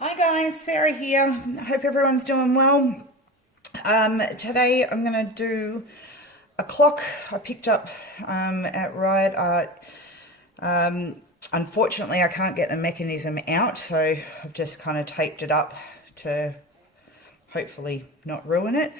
Hi guys, Sarah here. Hope everyone's doing well. Today I'm going to do a clock I picked up at Riot Art. Unfortunately, I can't get the mechanism out, so I've just kind of taped it up to hopefully not ruin it.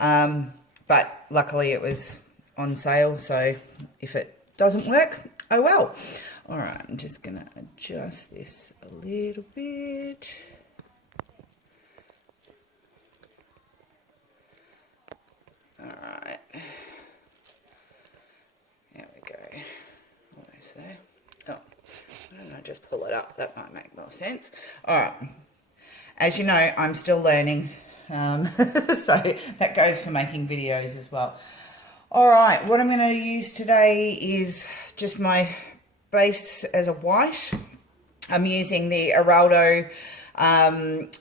But luckily it was on sale, so if it doesn't work, oh well. All right, I'm just going to adjust this a little bit. All right, there we go. What is there? Oh, why don't I just pull it up? That might make more sense. All right, as you know, I'm still learning, so that goes for making videos as well. All right, what I'm going to use today is just my base as a white. I'm using the Eraldo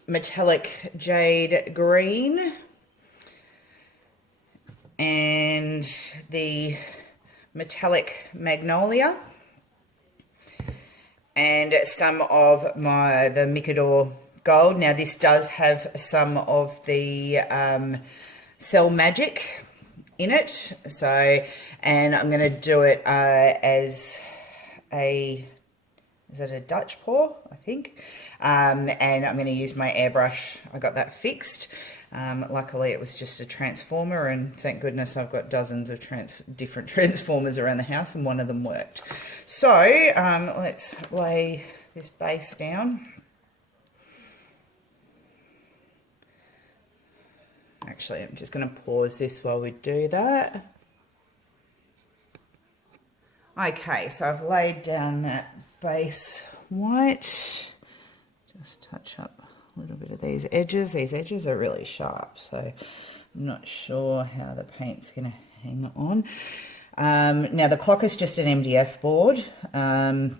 Metallic Jade green and the metallic Magnolia and some of the Micador Gold. Now this does have some of the Cell Magic in it, so, and I'm going to do it as a, is it a Dutch pour, I think, and I'm going to use my airbrush. I got that fixed. Luckily it was just a transformer, and thank goodness I've got dozens of different transformers around the house, and one of them worked. So let's lay this base down. Actually, I'm just going to pause this while we do that. Okay, so I've laid down that base white. Just touch up a little bit of these edges. These edges are really sharp, so I'm not sure how the paint's going to hang on. Now the clock is just an MDF board. I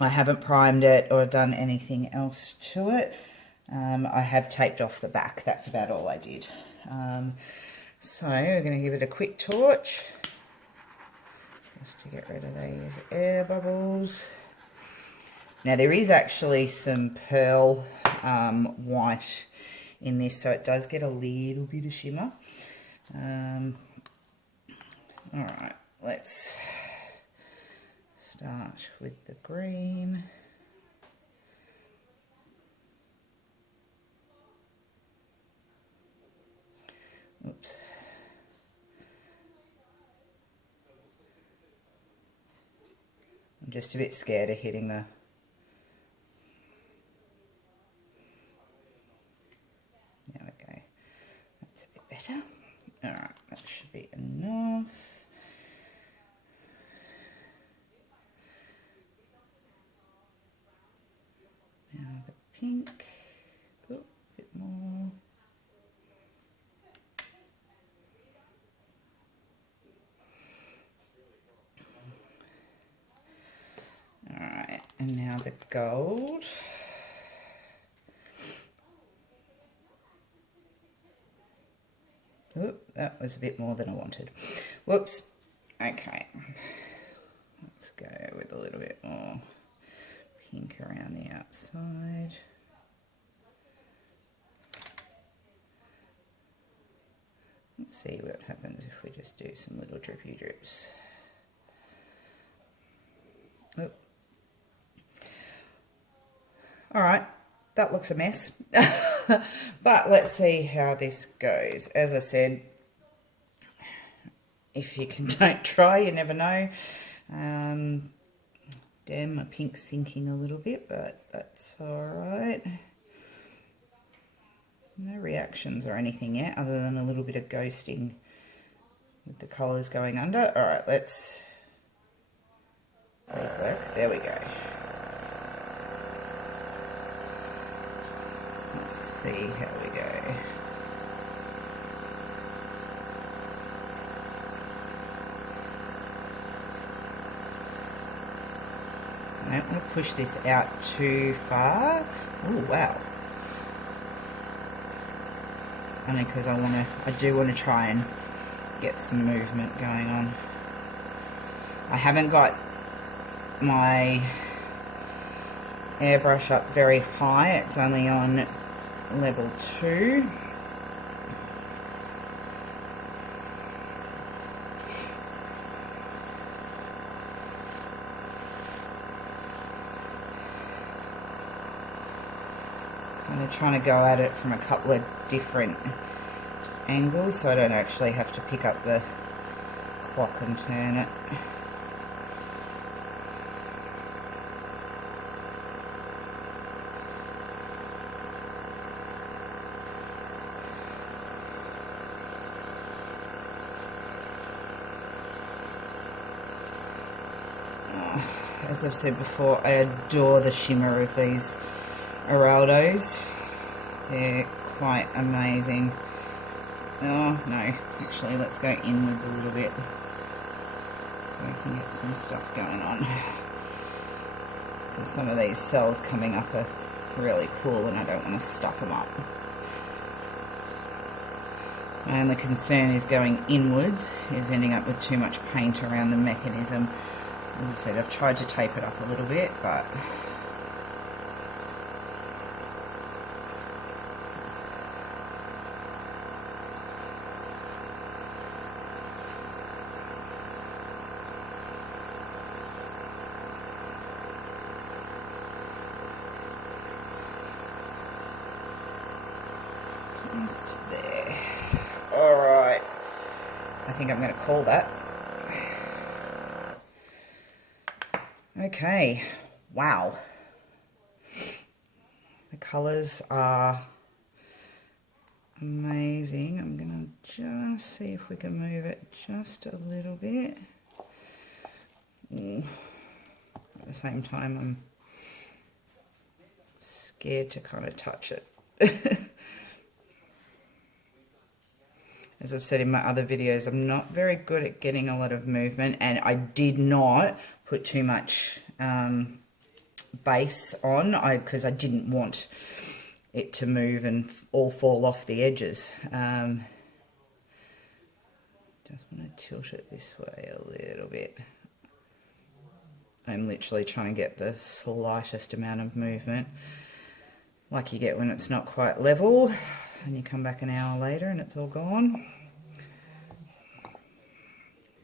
haven't primed it or done anything else to it. I have taped off the back. That's about all I did. So we're going to give it a quick torch just to get rid of these air bubbles. Now there is actually some pearl white in this, so it does get a little bit of shimmer. All right, let's start with the green. Oops. I'm just a bit scared of hitting the... There we go. That's a bit better. Alright, that should be enough. Now the pink. Oh, a bit more. Alright, and now the gold. Oh, that was a bit more than I wanted. Whoops. Okay. Let's go with a little bit more pink around the outside. Let's see what happens if we just do some little drippy drips. Oh. All right, that looks a mess. But let's see how this goes. As I said, if you don't try, you never know. Damn, my pink's sinking a little bit, but that's all right. No reactions or anything yet, other than a little bit of ghosting with the colours going under. All right, let's... Please work. There we go. Let's see how we go. I don't want to push this out too far. Oh wow. Only because I do want to try and get some movement going on. I haven't got my airbrush up very high. It's only on level 2. Kind of trying to go at it from a couple of different angles so I don't actually have to pick up the clock and turn it. As I've said before, I adore the shimmer of these Eraldos. They're quite amazing. Oh no, actually let's go inwards a little bit so we can get some stuff going on. Because some of these cells coming up are really cool and I don't want to stuff them up. My only concern is going inwards, is ending up with too much paint around the mechanism. As I said, I've tried to tape it up a little bit, but just there. Alright, I think I'm going to call that. Okay, wow. The colours are amazing. I'm going to just see if we can move it just a little bit. At the same time, I'm scared to kind of touch it. As I've said in my other videos, I'm not very good at getting a lot of movement, and I did not put too much base on because I didn't want it to move and all fall off the edges. Just want to tilt it this way a little bit. I'm literally trying to get the slightest amount of movement, like you get when it's not quite level and you come back an hour later and it's all gone.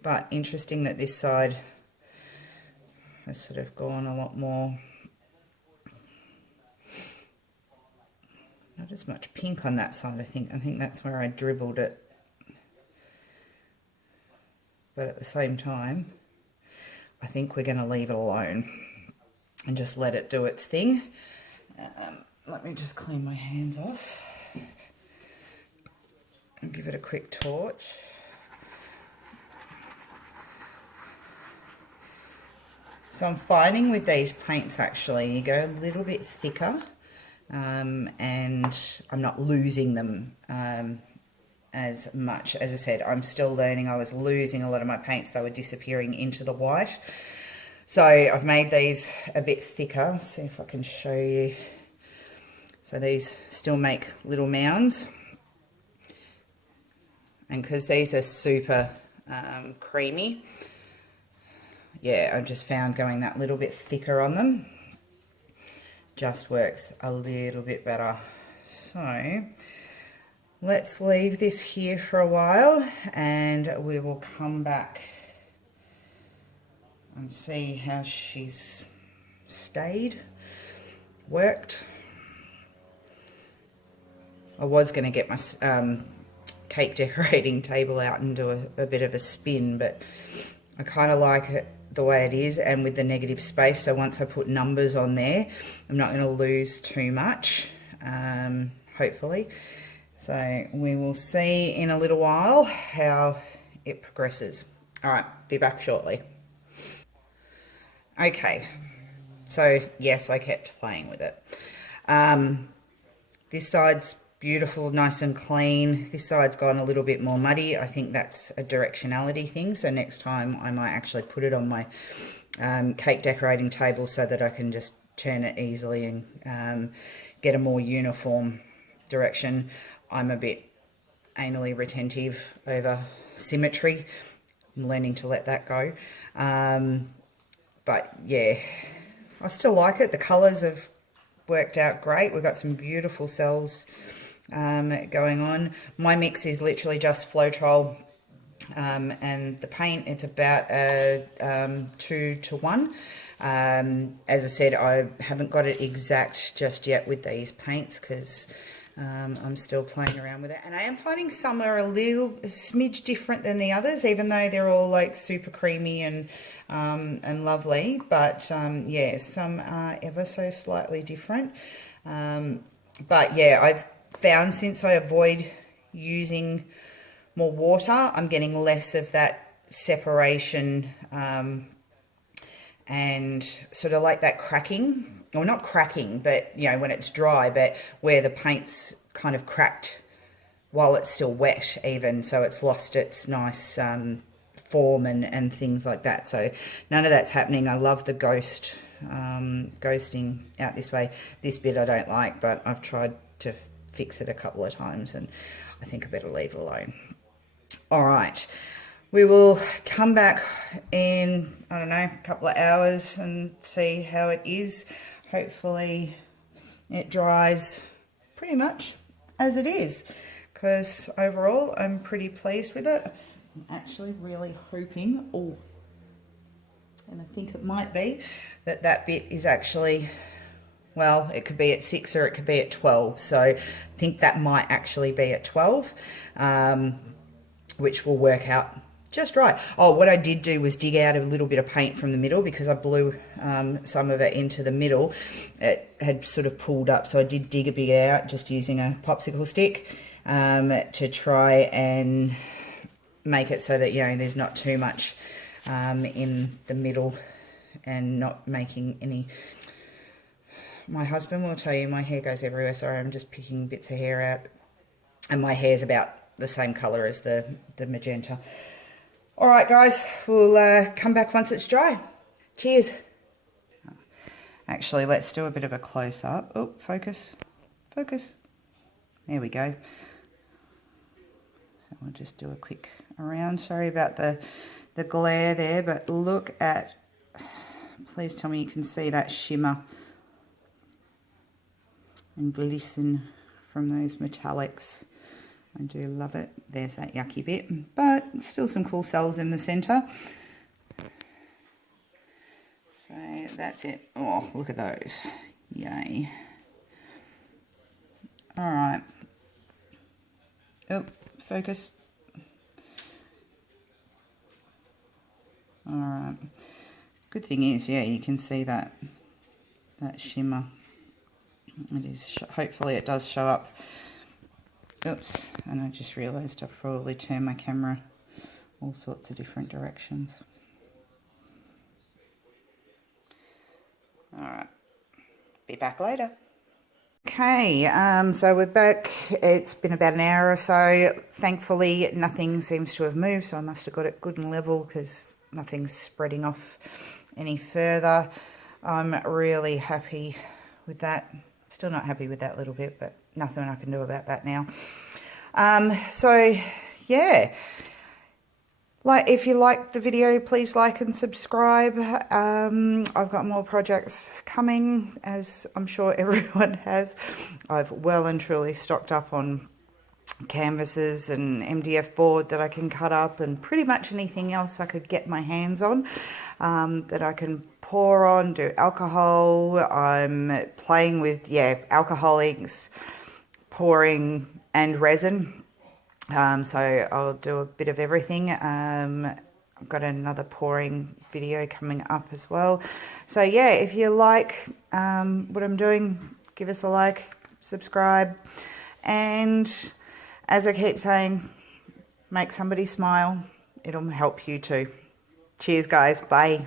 But interesting that this side has sort of gone a lot more, not as much pink on that side. I think that's where I dribbled it. But at the same time, I think we're going to leave it alone and just let it do its thing. Let me just clean my hands off and give it a quick torch. So I'm finding with these paints actually, you go a little bit thicker and I'm not losing them as much. As I said, I'm still learning. I was losing a lot of my paints. They were disappearing into the white. So I've made these a bit thicker. See if I can show you. So these still make little mounds. And because these are super creamy, yeah, I've just found going that little bit thicker on them just works a little bit better. So let's leave this here for a while and we will come back and see how she's worked. I was going to get my cake decorating table out and do a bit of a spin, but I kind of like it the way it is and with the negative space, so once I put numbers on there I'm not going to lose too much, hopefully. So we will see in a little while how it progresses. All right, be back shortly. Okay, so yes, I kept playing with it. This side's beautiful, nice and clean. This side's gone a little bit more muddy. I think that's a directionality thing. So next time I might actually put it on my cake decorating table so that I can just turn it easily and get a more uniform direction. I'm a bit anally retentive over symmetry. I'm learning to let that go. But yeah, I still like it. The colours have worked out great. We've got some beautiful cells going on. My mix is literally just floetrol and the paint. It's about a 2-to-1. As I said, I haven't got it exact just yet with these paints because I'm still playing around with it, and I am finding some are a smidge different than the others, even though they're all like super creamy and lovely. But yeah, some are ever so slightly different. But yeah, I've found since I avoid using more water, I'm getting less of that separation and sort of like that cracking. Well, not cracking, but, you know, when it's dry, but where the paint's kind of cracked while it's still wet even, so it's lost its nice form and things like that. So none of that's happening. I love the ghosting out this way. This bit I don't like, but I've tried to fix it a couple of times, and I think I better leave it alone. All right. We will come back in, I don't know, a couple of hours and see how it is. Hopefully it dries pretty much as it is, because overall I'm pretty pleased with it. I'm actually really hoping, and I think it might be, that bit is actually, well, it could be at 6 or it could be at 12. So I think that might actually be at 12, which will work out just right. Oh, what I did do was dig out a little bit of paint from the middle, because I blew some of it into the middle. It had sort of pulled up, so I did dig a bit out just using a popsicle stick to try and make it so that, you know, there's not too much in the middle and not making any. My husband will tell you my hair goes everywhere. Sorry, I'm just picking bits of hair out, and my hair's about the same colour as the magenta. All right, guys, we'll come back once it's dry. Cheers. Actually, let's do a bit of a close-up. Oh, focus. Focus. There we go. So we'll just do a quick around. Sorry about the glare there, but look at, please tell me you can see that shimmer and glisten from those metallics. I do love it. There's that yucky bit, but still some cool cells in the center. So that's it. Oh, look at those. Yay. All right. Oh, focus. All right. Good thing is, yeah, you can see that shimmer. It is, hopefully it does show up. Oops, and I just realised I've probably turned my camera all sorts of different directions. Alright, be back later. Okay, so we're back. It's been about an hour or so. Thankfully, nothing seems to have moved, so I must have got it good and level because nothing's spreading off any further. I'm really happy with that. Still not happy with that little bit, but nothing I can do about that now. So yeah, if you liked the video, please like and subscribe. I've got more projects coming, as I'm sure everyone has. I've well and truly stocked up on canvases and MDF board that I can cut up, and pretty much anything else I could get my hands on that I can pour on, do alcohol. I'm playing with, alcohol inks, pouring and resin. So I'll do a bit of everything. I've got another pouring video coming up as well. So yeah, if you like what I'm doing, give us a like, subscribe, and as I keep saying, make somebody smile. It'll help you too. Cheers, guys. Bye.